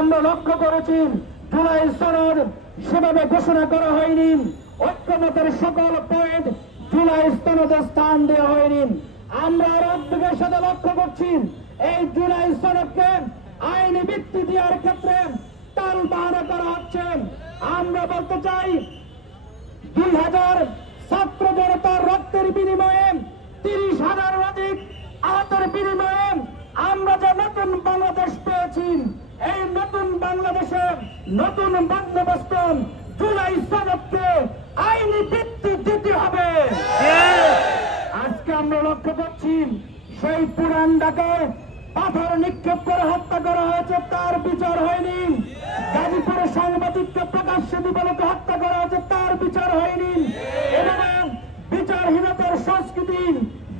আমরা লক্ষ্য করেছি, জুলাই সনদ সেভাবে ঘোষণা করা হয়নি। ঐক্যমতের সকল পয়েন্ট জুলাই সনদে স্থান দেওয়া হয়নি। আমরা আরও উদ্যোগের সাথে লক্ষ্য করছি, এই জুলাই সনদকে আইনি ভিত্তি দেওয়ার ক্ষেত্রে তাল বাহানা করা হচ্ছে। আমরা বলতে চাই, দুই হাজার ছাত্র জনতার রক্তের বিনিময়ে তিরিশ হাজার অধিক আহতের বিনিময়ে আমরা যে নতুন বাংলাদেশ পেয়েছি। এই নতুন বাংলাদেশে নতুন বন্দোবস্ত জুলাই সনদকে আইনি ভিত্তি দিতে হবে। আজকে আমরা লক্ষ্য করছি, সেই পুরান ঢাকায় পাথর নিক্ষেপ করে হত্যা করা হয়েছে, তার বিচার হয়নি। গাজীপুরে সাংবাদিককে প্রকাশ্যে দিবলকে হত্যা করা হয়েছে, তার বিচার হয়নি। এভাবে বিচারহীনতার সংস্কৃতি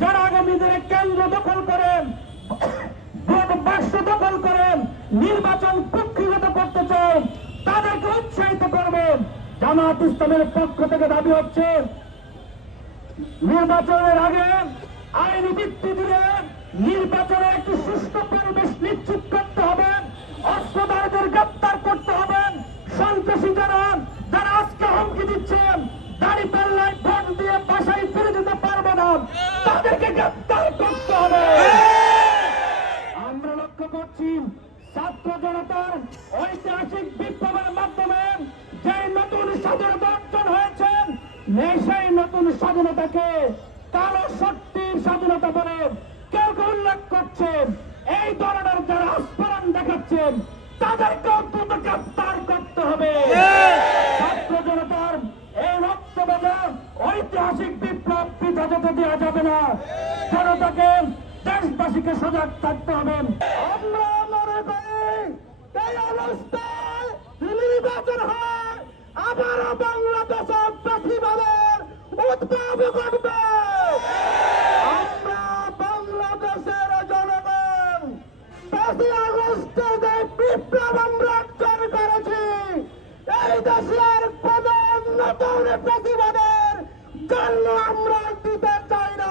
যারা আগামী দিনে কেন্দ্র দখল করেন নির্বাচন কুক্ষিগত করতে চান তাদেরকে উৎসাহিত করবেন জামাত ইসলামের পক্ষ থেকে দাবি হচ্ছে, নির্বাচনের আগে আইনি ভিত্তি দিয়ে নির্বাচনে একটি সুষ্ঠু পরিবেশ নিশ্চিত করতে হবে। অস্ত্রধারীদের গ্রেপ্তার করতে হবে। সন্ত্রাসী যারা যারা আজকে হুমকি দিচ্ছেন, দাড়ি পাল্লায় ভোট দিয়ে বাসায় ফিরে যেতে পারবে না। তাদেরকে গ্রেপ্তার করতে হবে। আমরা লক্ষ্য করছি ছাত্র জনতার ঐতিহাসিক বিপ্লবের মাধ্যমে যে নতুন স্বাধীনতা অর্জন হয়েছে সেই নতুন স্বাধীনতাকে কালো শক্তির স্বাধীনতা বলে কেউ কেউ উল্লেখ করছেন। এই ধরনের যারা আস্ফারণ দেখাচ্ছেন তাদেরকে অন্তত গ্রেপ্তার করতে হবে। ছাত্র জনতার এই রক্তবাজা ঐতিহাসিক বিপ্লব পিঠা যেতে দেওয়া যাবে না। জনতাকে দেশবাসীকে সজাগ থাকতে হবে। আমরা করি এই অবস্থায় নির্বাচন হয়। আবারও বাংলাদেশে ফাঁসিবাদের উদ্ভব ঘটবে। আমরা বাংলাদেশের জনগণ পাঁচই আগস্টের যে বিপ্লব আমরা অর্জন করেছি, এই দেশের কোন নতুন প্রতিবাদের জন্ম আমরা দিতে চাই না।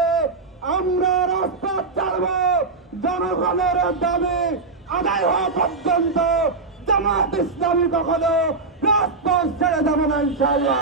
আমরা রাস্তা চালব, জনগণের দাবি আদায় হওয়া পর্যন্ত জামাত ইসলামী কখনো রাজপথ ছেড়ে যাবে না ইনশাল্লাহ